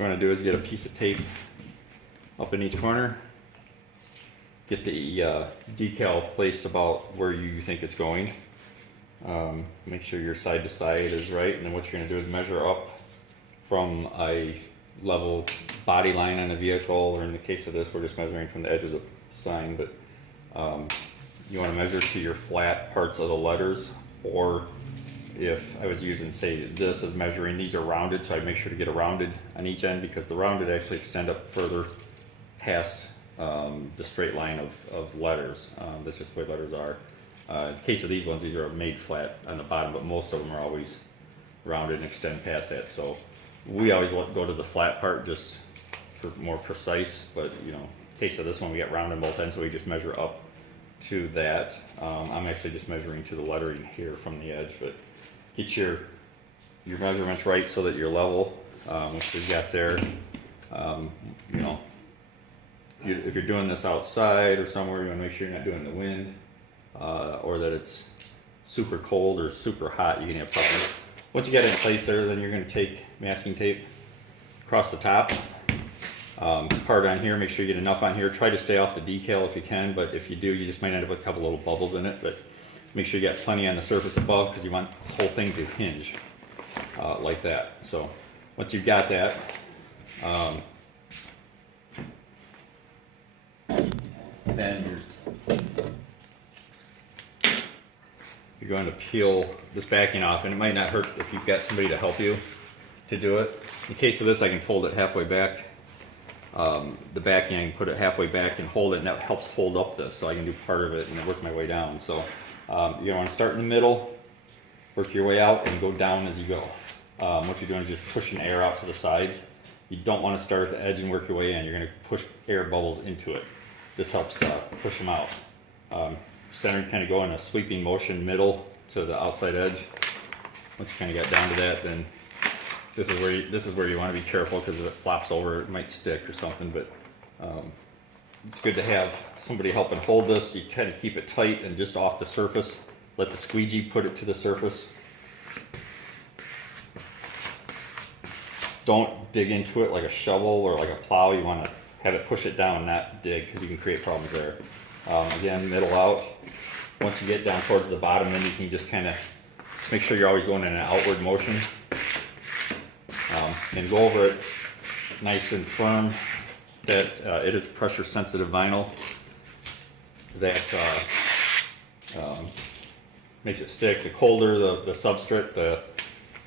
you want to do is get a piece of tape up in each corner. Get the decal placed about where you think it's going. Make sure your side to side is right, and then what you're going to do is measure up from a level body line on a vehicle, or in the case of this, we're just measuring from the edge of the sign, but you want to measure to your flat parts of the letters, or if I was using, say, this as measuring, these are rounded, so I'd make sure to get a rounded on each end, because the rounded actually extend up further past the straight line of letters. That's just the way letters are. In the case of these ones, these are made flat on the bottom, but most of them are always rounded and extend past that. So we always go to the flat part just for more precise, but you know, in case of this one, we got round on both ends, so we just measure up to that. I'm actually just measuring to the lettering here from the edge, but get your measurements right so that you're level, which we've got there. You know, if you're doing this outside or somewhere, you want to make sure you're not doing the wind, or that it's super cold or super hot. You can have problems. Once you get it in place there, then you're going to take masking tape across the top. Part on here, make sure you get enough on here. Try to stay off the decal if you can, but if you do, you just might end up with a couple little bubbles in it. But make sure you get plenty on the surface above, because you want this whole thing to hinge like that. So once you've got that, then you're going to peel this backing off, and it might not hurt if you've got somebody to help you to do it. In case of this, I can fold it halfway back. The backing, I can put it halfway back and hold it, and that helps hold up this, so I can do part of it and work my way down. So you want to start in the middle, work your way out, and go down as you go. What you're doing is just pushing air out to the sides. You don't want to start at the edge and work your way in. You're going to push air bubbles into it. This helps push them out. Center, kind of go in a sweeping motion, middle to the outside edge. Once you kind of got down to that, then this is where you want to be careful, because if it flops over, it might stick or something. But it's good to have somebody helping hold this. You kind of keep it tight and just off the surface. Let the squeegee put it to the surface. Don't dig into it like a shovel or like a plow. You want to have it push it down, not dig, because you can create problems there. Again, middle out. Once you get down towards the bottom, then you can just kind of make sure you're always going in an outward motion. And go over it nice and firm, that it is pressure sensitive vinyl that makes it stick. The colder the substrate,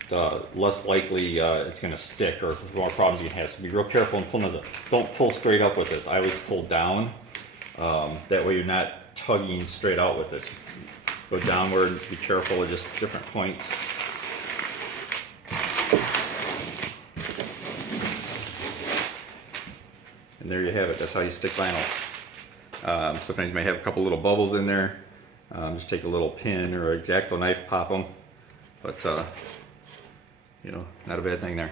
the less likely it's going to stick, or the more problems you can have. So be real careful in pulling it. Don't pull straight up with this. I always pull down. That way you're not tugging straight out with this. Go downward, be careful at just different points. And there you have it. That's how you stick vinyl. Sometimes you may have a couple little bubbles in there. Just take a little pin or an X-Acto knife, pop them. But, you know, not a bad thing there.